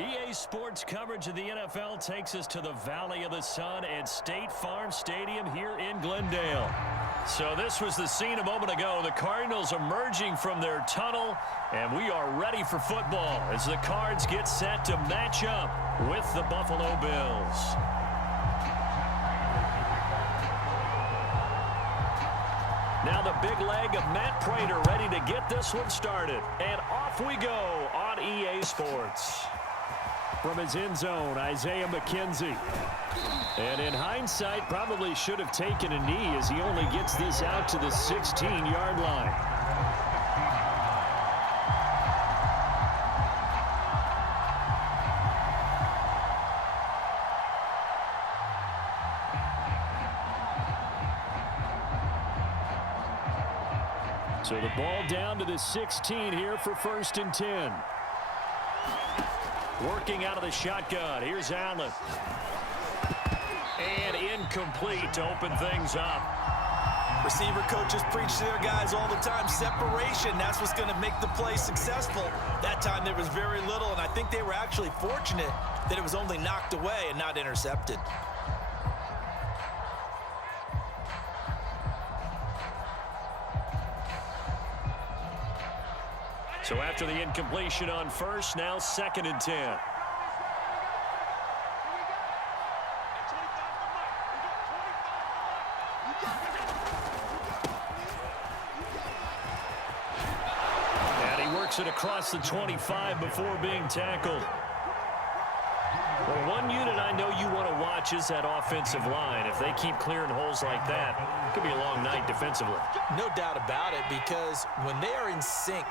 EA Sports coverage of the NFL takes us to the Valley of the Sun at State Farm Stadium here in Glendale. So this was the scene a moment ago. The Cardinals emerging from their tunnel, and we are ready for football as the Cards get set to match up with the Buffalo Bills. Now the big leg of Matt Prater ready to get this one started. And off we go on EA Sports. From his end zone, Isaiah McKenzie. And in hindsight, probably should have taken a knee as he only gets this out to the 16-yard line. So the ball down to the 16 here for 1st and 10. Working out of the shotgun. Here's Allen. And incomplete to open things up. Receiver coaches preach to their guys all the time. Separation, that's what's going to make the play successful. That time there was very little, and I think they were actually fortunate that it was only knocked away and not intercepted. So after the incompletion on first, now 2nd and 10. And he works it across the 25 before being tackled. Well, one unit I know you want to watch is that offensive line. If they keep clearing holes like that, it could be a long night defensively. No doubt about it, because when they are in sync,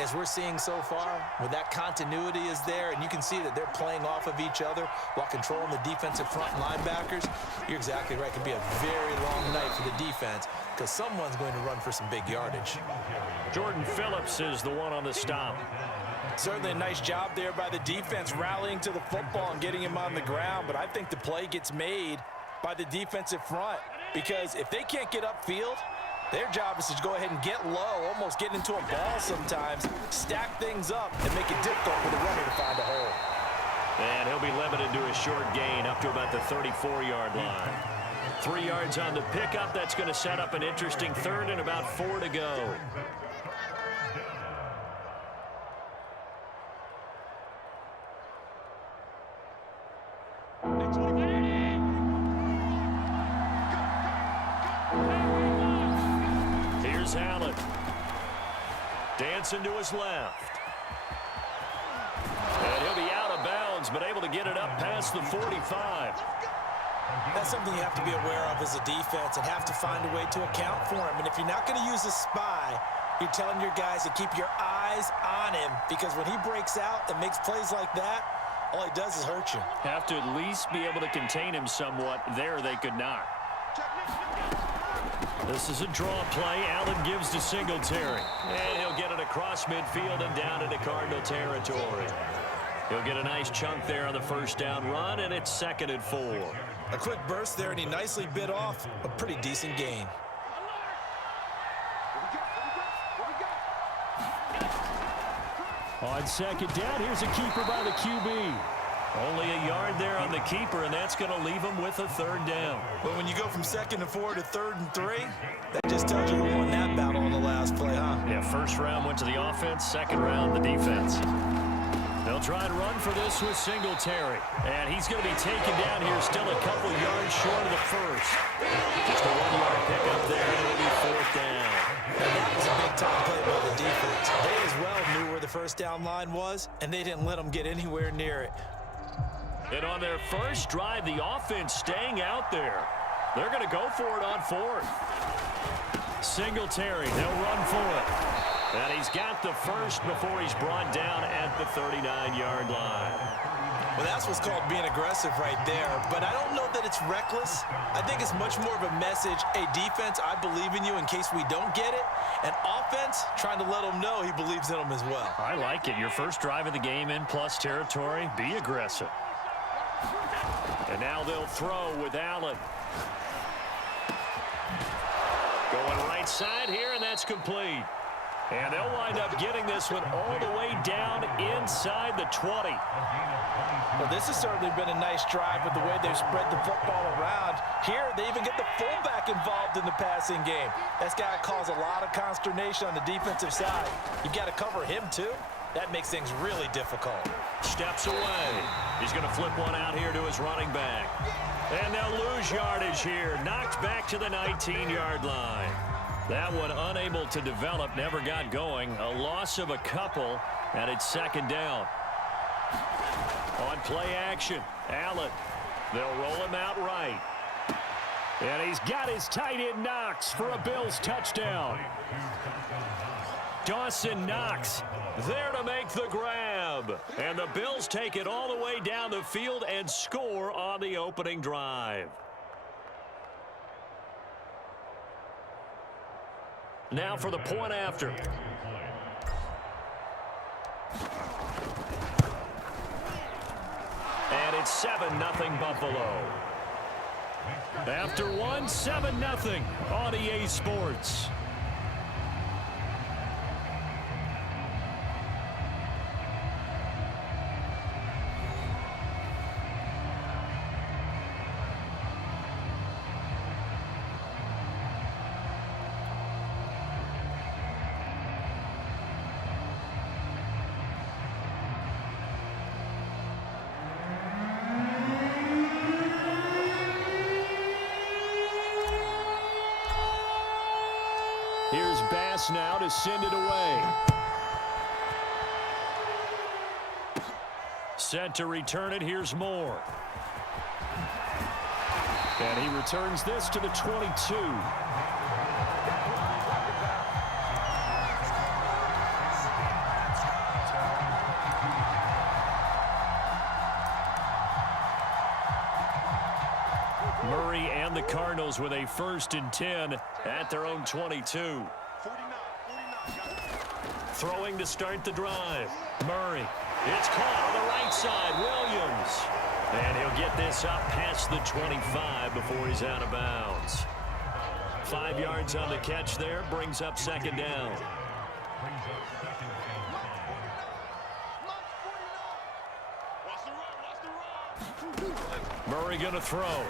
as we're seeing so far, where that continuity is there, and you can see that they're playing off of each other while controlling the defensive front linebackers, you're exactly right. It could be a very long night for the defense because someone's going to run for some big yardage. Jordan Phillips is the one on the stop. Certainly a nice job there by the defense rallying to the football and getting him on the ground, but I think the play gets made by the defensive front because if they can't get upfield, their job is to go ahead and get low, almost get into a ball sometimes, stack things up, and make it difficult for the runner to find a hole. And he'll be limited to a short gain up to about the 34-yard line. 3 yards on the pickup. That's going to set up an interesting 3rd and about 4 to go. Allen dancing to his left. And he'll be out of bounds, but able to get it up past the 45. That's something you have to be aware of as a defense and have to find a way to account for him. And if you're not going to use a spy, you're telling your guys to keep your eyes on him because when he breaks out and makes plays like that, all he does is hurt you. Have to at least be able to contain him somewhat. There they could not. This is a draw play. Allen gives to Singletary. And he'll get it across midfield and down into Cardinal territory. He'll get a nice chunk there on the 1st down run, and it's 2nd and 4. A quick burst there, and he nicely bit off a pretty decent gain. On 2nd down, here's a keeper by the QB. Only a yard there on the keeper, and that's going to leave him with a 3rd down. But when you go from 2nd and 4 to 3rd and 3, that just tells you who won that battle on the last play, huh? Yeah, 1st round went to the offense, 2nd round the defense. They'll try to run for this with Singletary. And he's going to be taken down here, still a couple yards short of the 1st. Just a 1-yard pickup there, and it'll be 4th down. And that was a big-time play by the defense. They as well knew where the 1st down line was, and they didn't let them get anywhere near it. And on their first drive, the offense staying out there. They're going to go for it on 4th. Singletary, they'll run for it. And he's got the 1st before he's brought down at the 39-yard line. Well, that's what's called being aggressive right there. But I don't know that it's reckless. I think it's much more of a message, hey, defense, I believe in you in case we don't get it. And offense, trying to let them know he believes in them as well. I like it. Your first drive of the game in plus territory, be aggressive. And now they'll throw with Allen. Going right side here, and that's complete. And they'll wind up getting this one all the way down inside the 20. Well, this has certainly been a nice drive with the way they've spread the football around. Here, they even get the fullback involved in the passing game. That's got to cause a lot of consternation on the defensive side. You've got to cover him, too. That makes things really difficult. Steps away. He's going to flip one out here to his running back. And they'll lose yardage here. Knocked back to the 19-yard line. That one unable to develop, never got going. A loss of a couple, and it's second down. On play action, Allen. They'll roll him out right. And he's got his tight end Knox for a Bills touchdown. Dawson Knox there to make the grab. And the Bills take it all the way down the field and score on the opening drive. Now for the point after. And it's 7-0 Buffalo. After one, 7-0 on EA Sports. Here's Bass now to send it away. Set to return it. Here's Moore. And he returns this to the 22. Murray and the Cardinals with a 1st and 10 at their own 22. Throwing to start the drive. Murray. It's caught on the right side. Williams. And he'll get this up past the 25 before he's out of bounds. 5 yards on the catch there. Brings up second down. Murray going to throw.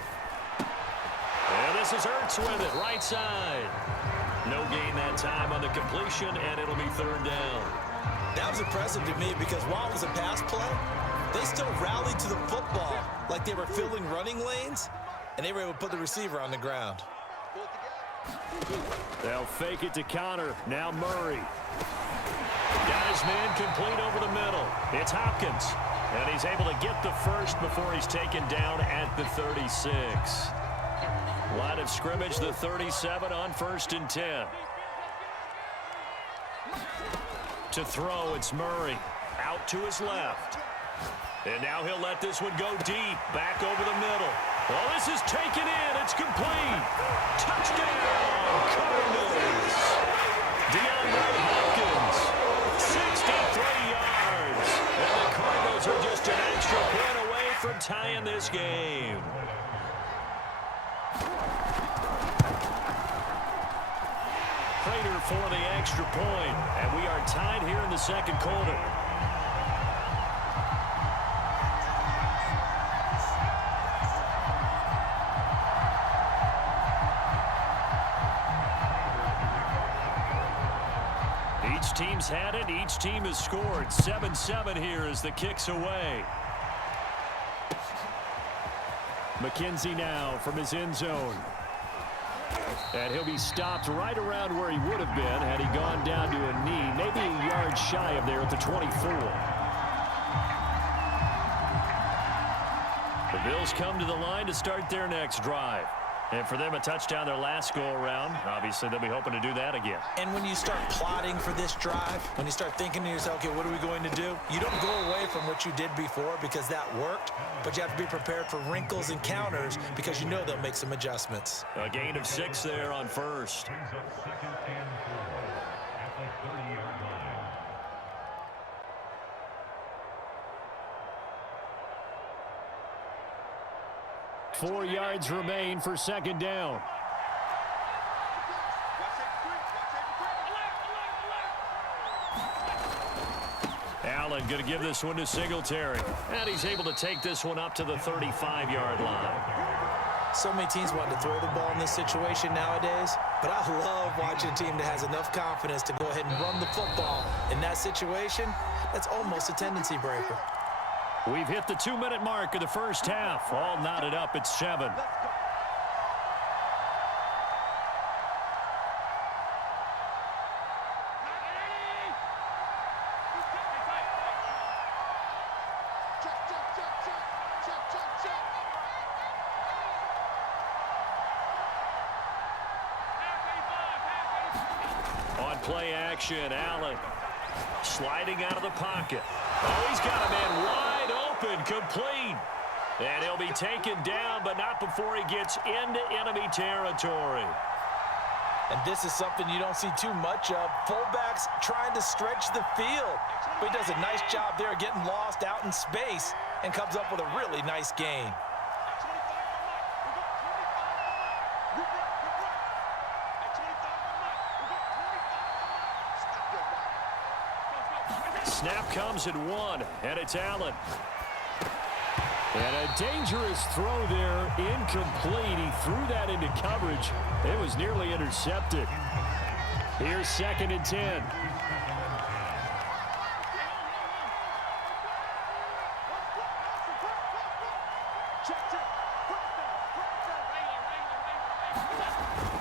And this is Ertz with it, right side. No gain that time on the completion, and it'll be 3rd down. That was impressive to me because while it was a pass play, they still rallied to the football like they were filling running lanes, and they were able to put the receiver on the ground. They'll fake it to counter. Now Murray. Got his man complete over the middle. It's Hopkins. And he's able to get the first before he's taken down at the 36. Line of scrimmage, the 37 on 1st and 10. To throw, it's Murray. Out to his left. And now he'll let this one go deep. Back over the middle. Well, this is taken in. It's complete. Touchdown, Cardinals. DeAndre Hopkins, 63 yards. And the Cardinals are just an extra point away from tying this game. Prater for the extra point, and we are tied here in the second quarter. Each team's had it. Each team has scored. 7-7 here as the kick's away. McKenzie now from his end zone. And he'll be stopped right around where he would have been had he gone down to a knee, maybe a yard shy of there at the 24. The Bills come to the line to start their next drive. And for them, a touchdown their last go-around. Obviously, they'll be hoping to do that again. And when you start plotting for this drive, when you start thinking to yourself, okay, what are we going to do? You don't go away from what you did before because that worked, but you have to be prepared for wrinkles and counters because you know they'll make some adjustments. A gain of 6 there on first. Four yards remain for second down. Allen going to give this one to Singletary. And he's able to take this one up to the 35-yard line. So many teams want to throw the ball in this situation nowadays, but I love watching a team that has enough confidence to go ahead and run the football. In that situation, that's almost a tendency breaker. We've hit the 2-minute mark of the first half. All knotted up at 7. On play action, Allen sliding out of the pocket. Oh, he's got a man wide open, complete. And he'll be taken down, but not before he gets into enemy territory. And this is something you don't see too much of. Fullbacks trying to stretch the field. But he does a nice job there getting lost out in space and comes up with a really nice gain. Snap comes at 1, and it's Allen. And a dangerous throw there, incomplete. He threw that into coverage. It was nearly intercepted. Here's 2nd and 10.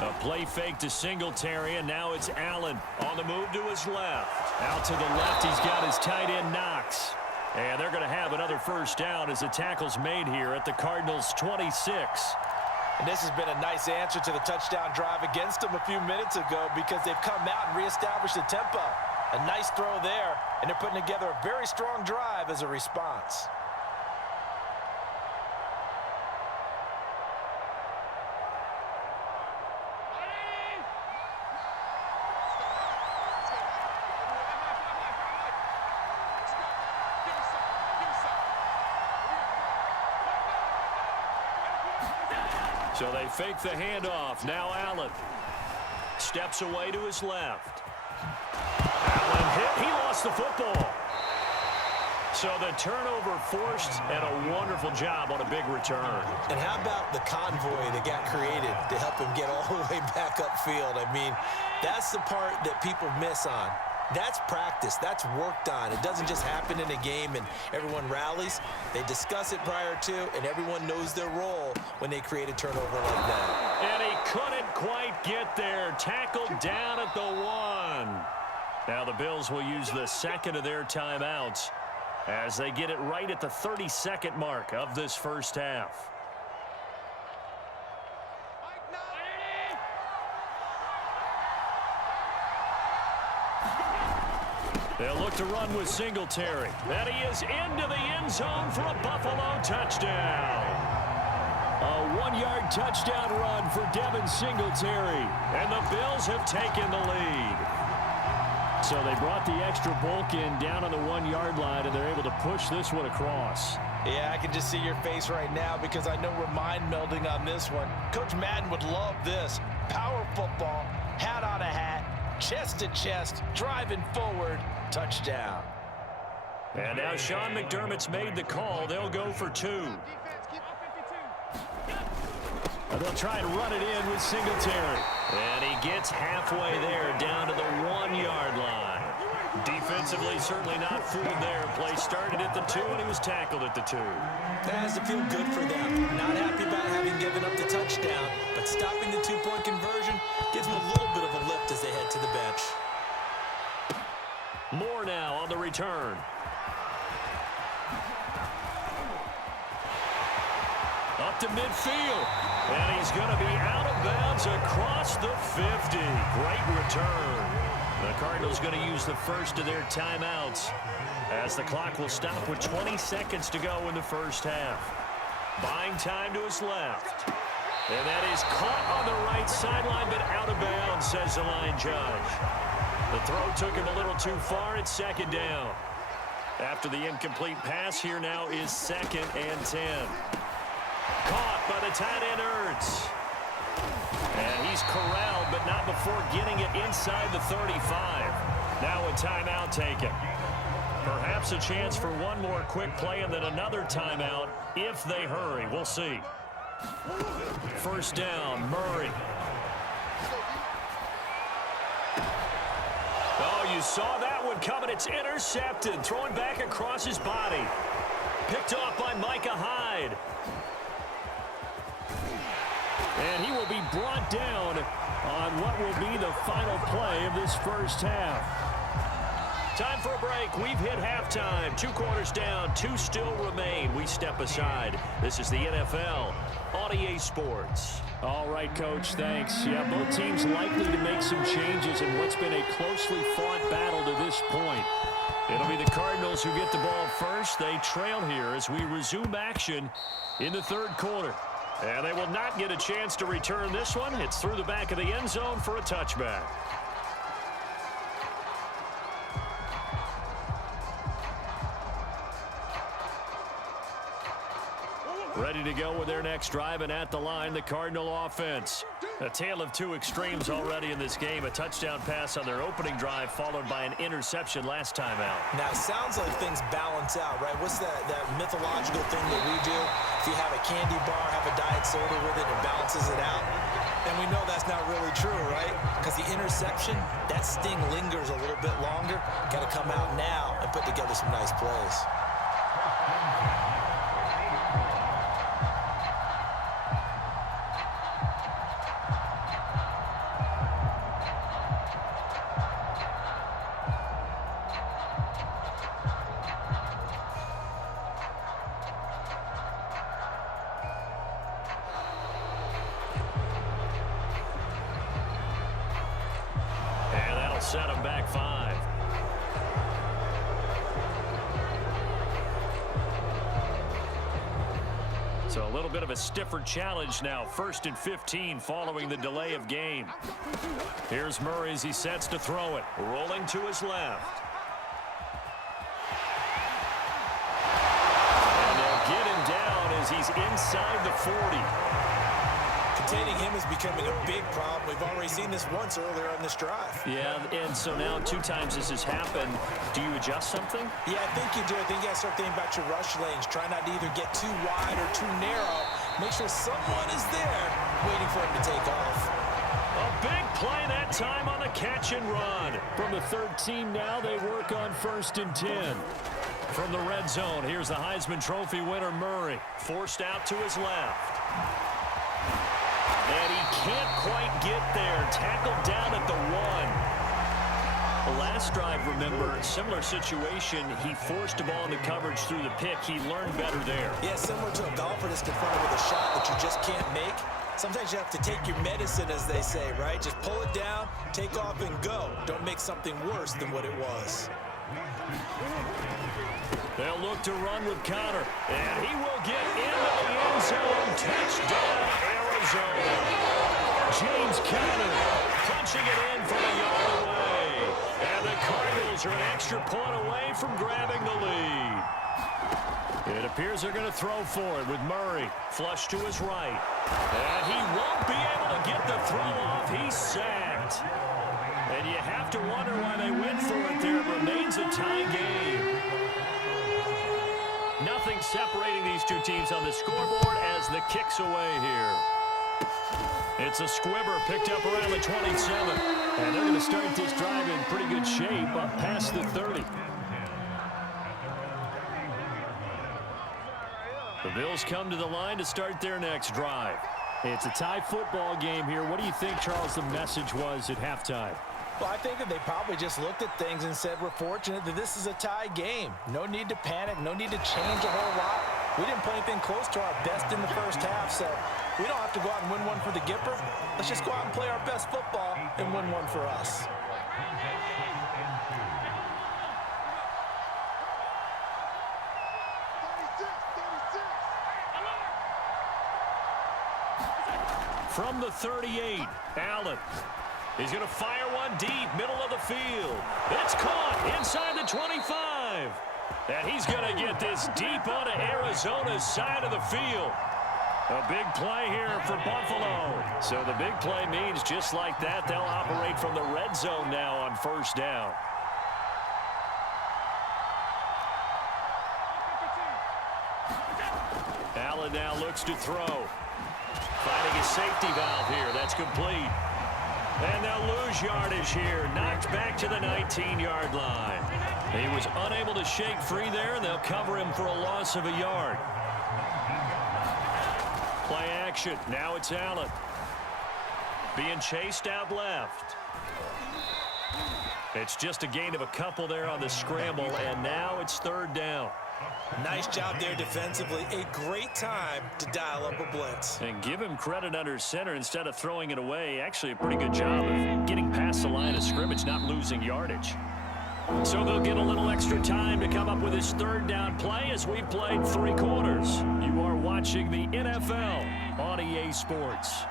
A play fake to Singletary, and now it's Allen on the move to his left. Out to the left, he's got his tight end Knox. And they're going to have another first down as the tackle's made here at the Cardinals' 26. And this has been a nice answer to the touchdown drive against them a few minutes ago because they've come out and reestablished the tempo. A nice throw there, and they're putting together a very strong drive as a response. So they fake the handoff. Now Allen steps away to his left. Allen hit. He lost the football. So the turnover forced, and a wonderful job on a big return. And how about the convoy that got created to help him get all the way back upfield? I mean, that's the part that people miss on. That's practice. That's worked on. It doesn't just happen in a game and everyone rallies. They discuss it prior to, and everyone knows their role when they create a turnover like that. And he couldn't quite get there. Tackled down at the 1. Now the Bills will use the second of their timeouts as they get it right at the 32nd mark of this first half. They'll look to run with Singletary. And he is into the end zone for a Buffalo touchdown. A 1-yard touchdown run for Devin Singletary. And the Bills have taken the lead. So they brought the extra bulk in down on the 1-yard line, and they're able to push this one across. Yeah, I can just see your face right now because I know we're mind melding on this one. Coach Madden would love this. Power football, hat on a hat, chest to chest, driving forward, touchdown. And now Sean McDermott's made the call. They'll go for 2. And they'll try and run it in with Singletary. And he gets halfway there down to the 1-yard line. Defensively, certainly not fooled there. Play started at the 2, and he was tackled at the 2. That has to feel good for them. Not happy about having given up the touchdown, but stopping the 2-point conversion gives them a little bit of a lift as they head to the bench. Moore now on the return. Up to midfield. And he's going to be out of bounds across the 50. Great return. The Cardinals going to use the first of their timeouts as the clock will stop with 20 seconds to go in the first half. Buying time to his left. And that is caught on the right sideline, but out of bounds, says the line judge. The throw took him a little too far. It's 2nd down. After the incomplete pass, here now is 2nd and 10. Caught by the tight end Ertz. And he's corralled, but not before getting it inside the 35. Now a timeout taken. Perhaps a chance for one more quick play and then another timeout if they hurry. We'll see. First down, Murray. Oh, you saw that one coming. It's intercepted. Throwing back across his body. Picked off by Micah Hyde. And he will be brought down on what will be the final play of this first half. Time for a break. We've hit halftime. 2 quarters down. 2 still remain. We step aside. This is the NFL on EA Sports. All right, Coach, thanks. Yeah, both teams likely to make some changes in what's been a closely fought battle to this point. It'll be the Cardinals who get the ball first. They trail here as we resume action in the third quarter. And they will not get a chance to return this one. It's through the back of the end zone for a touchback. Ready to go with their next drive, and at the line, the Cardinal offense. A tale of 2 extremes already in this game. A touchdown pass on their opening drive, followed by an interception last time out. Now, it sounds like things balance out, right? What's that mythological thing that we do? If you have a candy bar, have a diet soda with it, it balances it out. And we know that's not really true, right? Because the interception, that sting lingers a little bit longer. Got to come out now and put together some nice plays. Set him back 5. So a little bit of a stiffer challenge now. 1st and 15 following the delay of game. Here's Murray as he sets to throw it. Rolling to his left. And they'll get him down as he's inside the 40. Containing him is becoming a big problem. We've already seen this once earlier on this drive. Yeah, and so now 2 times this has happened. Do you adjust something? Yeah, I think you do. I think you got to start thinking about your rush lanes. Try not to either get too wide or too narrow. Make sure someone is there waiting for him to take off. A big play that time on the catch and run. From the 13 now, they work on 1st and 10. From the red zone, here's the Heisman Trophy winner, Murray. Forced out to his left. And he can't quite get there. Tackled down at the 1. The last drive, remember, similar situation. He forced a ball into coverage through the pick. He learned better there. Yeah, similar to a golfer that's confronted with a shot that you just can't make. Sometimes you have to take your medicine, as they say, right? Just pull it down, take off, and go. Don't make something worse than what it was. They'll look to run with Connor, and he will get into the end zone. Touchdown, Arizona. James Conner punching it in from a yard away. And the Cardinals are an extra point away from grabbing the lead. It appears they're going to throw for it with Murray. Flush to his right. And he won't be able to get the throw off. He's sacked. And you have to wonder why they went for it there. It remains a tie game. Nothing separating these 2 teams on the scoreboard as the kick's away here. It's a squibber picked up around the 27. And they're going to start this drive in pretty good shape up past the 30. The Bills come to the line to start their next drive. It's a tie football game here. What do you think, Charles, the message was at halftime? Well, I think that they probably just looked at things and said, we're fortunate that this is a tie game. No need to panic, no need to change a whole lot. We didn't play anything close to our best in the first half, so we don't have to go out and win one for the Gipper. Let's just go out and play our best football and win one for us. From the 38, Allen. He's going to fire one deep, middle of the field. It's caught inside the 25. And he's going to get this deep onto Arizona's side of the field. A big play here for Buffalo. So the big play means just like that, they'll operate from the red zone now on 1st down. Allen now looks to throw. Finding a safety valve here. That's complete. And they'll lose yardage here. Knocked back to the 19-yard line. He was unable to shake free there, and they'll cover him for a loss of a yard. Play action. Now it's Allen. Being chased out left. It's just a gain of a couple there on the scramble, and now it's third down. Nice job there defensively. A great time to dial up a blitz. And give him credit under center instead of throwing it away. Actually, a pretty good job of getting past the line of scrimmage, not losing yardage. So they'll get a little extra time to come up with his third down play as we've played 3 quarters. You are watching the NFL on EA Sports.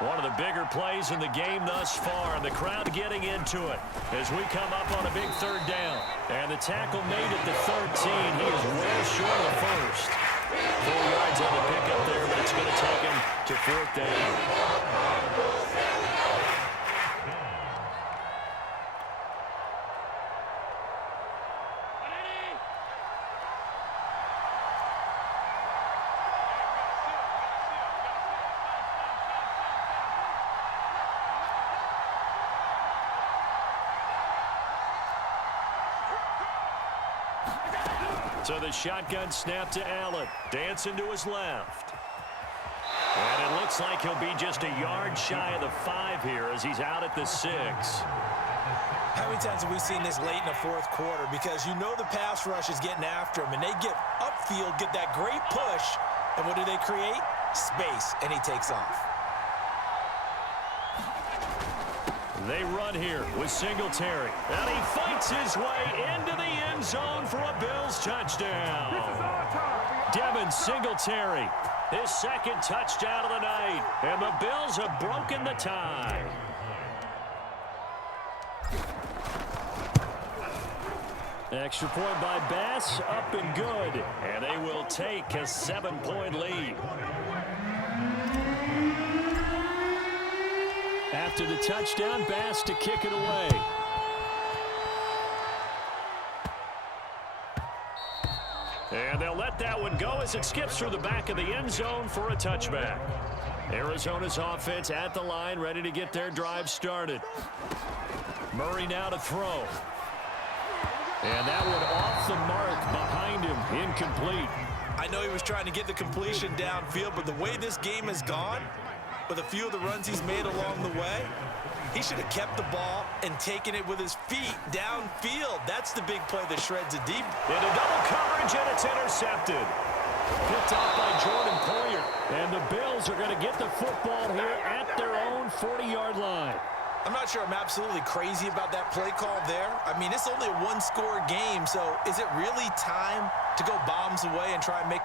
One of the bigger plays in the game thus far, and the crowd getting into it as we come up on a big third down. And the tackle made at the 13. He is well short of the first. 4 yards on the pickup there, but it's going to take him to fourth down. So the shotgun snap to Allen. Dancing to his left. And it looks like he'll be just a yard shy of the 5 here as he's out at the 6. How many times have we seen this late in the fourth quarter? Because you know the pass rush is getting after him, and they get upfield, get that great push, and what do they create? Space, and he takes off. They run here with Singletary. And he fights his way into the end zone for a Bills touchdown. Devin Singletary, his second touchdown of the night. And the Bills have broken the tie. Extra point by Bass, up and good. And they will take a 7-point lead. After the touchdown, Bass to kick it away. And they'll let that one go as it skips through the back of the end zone for a touchback. Arizona's offense at the line, ready to get their drive started. Murray now to throw. And that one off the mark behind him, incomplete. I know he was trying to get the completion downfield, but the way this game has gone, with a few of the runs he's made along the way, he should have kept the ball and taken it with his feet downfield. That's the big play that shreds it deep. Into double coverage, and it's intercepted. Picked off by Jordan Poyer. And the Bills are going to get the football here at their own 40-yard line. I'm not sure I'm absolutely crazy about that play call there. I mean, it's only a 1-score game, so is it really time to go bombs away and try and make